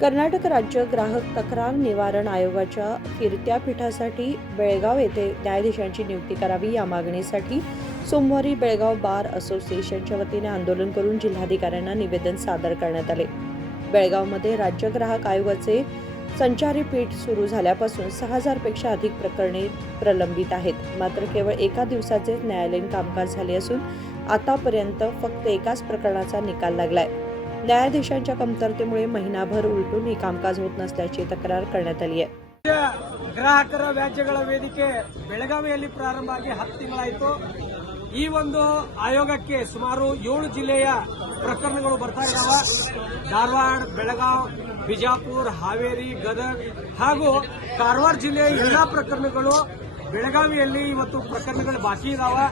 कर्नाटक राज्य ग्राहक तक्रार निवारण आयोगाच्या फिरत्या पीठासाठी बेळगाव येथे न्यायाधीशांची नियुक्ती करावी या मागणीसाठी सोमवारी बेळगाव बार असोसिएशनच्या वतीने आंदोलन करून जिल्हाधिकाऱ्यांना निवेदन सादर करण्यात आले। बेळगावमध्ये राज्य ग्राहक आयोगाचे संचारी पीठ सुरू झाल्यापासून 6000 पेक्षा अधिक प्रकरणे प्रलंबित आहेत। मात्र केवळ एका दिवसाचे न्यायालयीन कामकाज झाले असून आतापर्यंत फक्त एकाच प्रकरणाचा निकाल लागलाय। न्यायाधीशांच्या कमतरतेमुळे महिनाभर उलटून ही कामकाज होत नसल्याची तक्रार करण्यात आली आहे। ಗ್ರಾಹಕರ ವ್ಯಾಜ್ಯಗಳ ವೇದಿಕೆ ಬೆಳಗಾವಿಯಲ್ಲಿ ಪ್ರಾರಂಭ ಆಗಿ 10 ತಿಂಗಳಾಯಿತು। ಈ ಒಂದು ಆಯೋಗಕ್ಕೆ ಸುಮಾರು 7 ಜಿಲ್ಲೆಯ ಪ್ರಕರಣಗಳು ಬರ್ತಾ ಇದ್ದಾವೆ। ಧಾರವಾಡ, ಬೆಳಗಾವಿ, ಬಿಜಾಪುರ, ಹಾವೇರಿ, ಗದಗ ಹಾಗೂ ಕಾರವಾರ ಜಿಲ್ಲೆಯ ಎಲ್ಲಾ ಪ್ರಕರಣಗಳು ಬೆಳಗಾವಿಯಲ್ಲಿ ಇವತ್ತು ಪ್ರಕರಣಗಳು ಬಾಕಿ ಇದಾವೆ।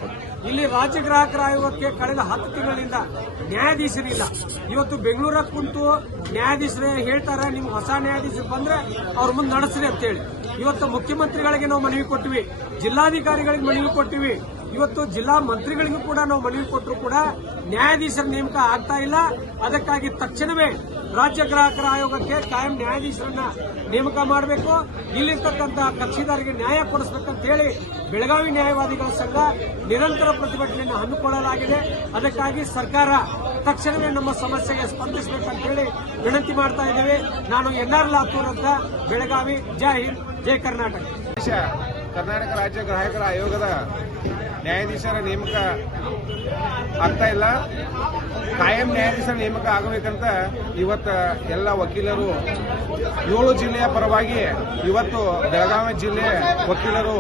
ಇಲ್ಲಿ ರಾಜ್ಯ ಗ್ರಾಹಕರ ಆಯೋಗಕ್ಕೆ ಕಳೆದ 10 ತಿಂಗಳಿಂದ ನ್ಯಾಯಾಧೀಶರಿಲ್ಲ। ಇವತ್ತು ಬೆಂಗಳೂರಾಗ ಕುಂತು ನ್ಯಾಯಾಧೀಶರೇ ಹೇಳ್ತಾರೆ, ನಿಮ್ಗೆ ಹೊಸ ನ್ಯಾಯಾಧೀಶರು ಬಂದ್ರೆ ಅವ್ರ ಮುಂದೆ ನಡೆಸ್ರಿ ಅಂತ ಹೇಳಿ ಇವತ್ತು ಮುಖ್ಯಮಂತ್ರಿಗಳಿಗೆ ನಾವು ಮನವಿ ಕೊಟ್ಟಿವಿ, ಜಿಲ್ಲಾಧಿಕಾರಿಗಳಿಗೆ ಮನವಿ ಕೊಟ್ಟಿವಿ, ಇವತ್ತು ಜಿಲ್ಲಾ ಮಂತ್ರಿಗಳಿಗೂ ಕೂಡ ನಾವು ಮನವಿ ಕೊಟ್ಟರು ಕೂಡ ನ್ಯಾಯಾಧೀಶರ ನೇಮಕ ಆಗ್ತಾ ಇಲ್ಲ। ಅದಕ್ಕಾಗಿ ತಕ್ಷಣವೇ ರಾಜ್ಯ ಗ್ರಾಹಕರ ಆಯೋಗಕ್ಕೆ ಕಾಯಂ ನ್ಯಾಯಾಧೀಶರನ್ನ ನೇಮಕ ಮಾಡಬೇಕು, ಇಲ್ಲಿರ್ತಕ್ಕಂಥ ಕಕ್ಷಿದಾರರಿಗೆ ನ್ಯಾಯ ಕೊಡಿಸಬೇಕಂತ ಹೇಳಿ ಬೆಳಗಾವಿ ನ್ಯಾಯವಾದಿಗಳ ಸಂಘ ನಿರಂತರ ಪ್ರತಿಭಟನೆಯನ್ನು ಹಮ್ಮಿಕೊಳ್ಳಲಾಗಿದೆ। ಅದಕ್ಕಾಗಿ ಸರ್ಕಾರ ತಕ್ಷಣವೇ ನಮ್ಮ ಸಮಸ್ಯೆಗೆ ಸ್ಪಂದಿಸಬೇಕಂತ ಹೇಳಿ ವಿನಂತಿ ಮಾಡ್ತಾ ಇದ್ದೇವೆ। ನಾನು ಎನ್ಆರ್ ಲಾತೂರ್ ಅಂತ, ಬೆಳಗಾವಿ। ಜೈ ಹಿಂದ್, ಜೈ ಕರ್ನಾಟಕ। ಕರ್ನಾಟಕ ರಾಜ್ಯ ಗ್ರಾಹಕರ ಆಯೋಗದ ನ್ಯಾಯಾಧೀಶರ ನೇಮಕ ಆಗ್ತಾ ಇಲ್ಲ। ಕಾಯಂ ನ್ಯಾಯಾಧೀಶರ ನೇಮಕ ಆಗಬೇಕಂತ ಇವತ್ತು ಎಲ್ಲ ವಕೀಲರು 7 ಜಿಲ್ಲೆಯ ಪರವಾಗಿ ಇವತ್ತು ಬೆಳಗಾವಿ ಜಿಲ್ಲೆ ವಕೀಲರು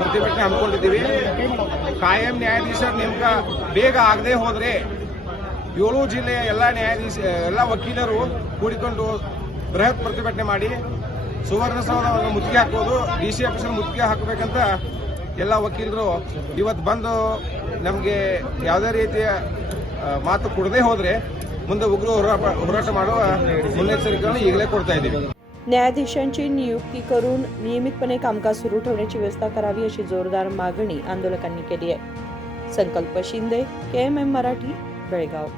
ಪ್ರತಿಭಟನೆ ಹಮ್ಮಿಕೊಂಡಿದ್ದೀವಿ। ಕಾಯಂ ನ್ಯಾಯಾಧೀಶರ ನೇಮಕ ಬೇಗ ಆಗದೆ ಹೋದರೆ 7 ಜಿಲ್ಲೆಯ ಎಲ್ಲ ವಕೀಲರು ಕೂಡಿಕೊಂಡು ಬೃಹತ್ ಪ್ರತಿಭಟನೆ ಮಾಡಿ ಸುವರ್ಣಸೌಧವನ್ನು ಮುತ್ತಿಗೆ ಹಾಕೋದು, ಡಿಸಿ ಆಫೀಸರ್ ಮುತ್ತಿಗೆ ಹಾಕಬೇಕಂತ ಎಲ್ಲ ವಕೀಲರು ಇವತ್ತು ಬಂದು ನಮಗೆ ಯಾವುದೇ ರೀತಿಯ ಮಾತು ಕೊಡದೆ ಹೋದರೆ ಮುಂದೆ ಉಗ್ರ ಹೋರಾಟ ಮಾಡುವ ಮುನ್ನೆಚ್ಚರಿಕೆಯನ್ನು ಈಗಲೇ ಕೊಡ್ತಾ ಇದ್ದೀವಿ। न्यायाधीशांची नियुक्ती करून नियमितपणे कामकाज सुरू ठेवण्याची व्यवस्था करावी अशी जोरदार मागणी आंदोलकांनी केली आहे। संकल्प शिंदे, KMM मराठी, बेळगाव।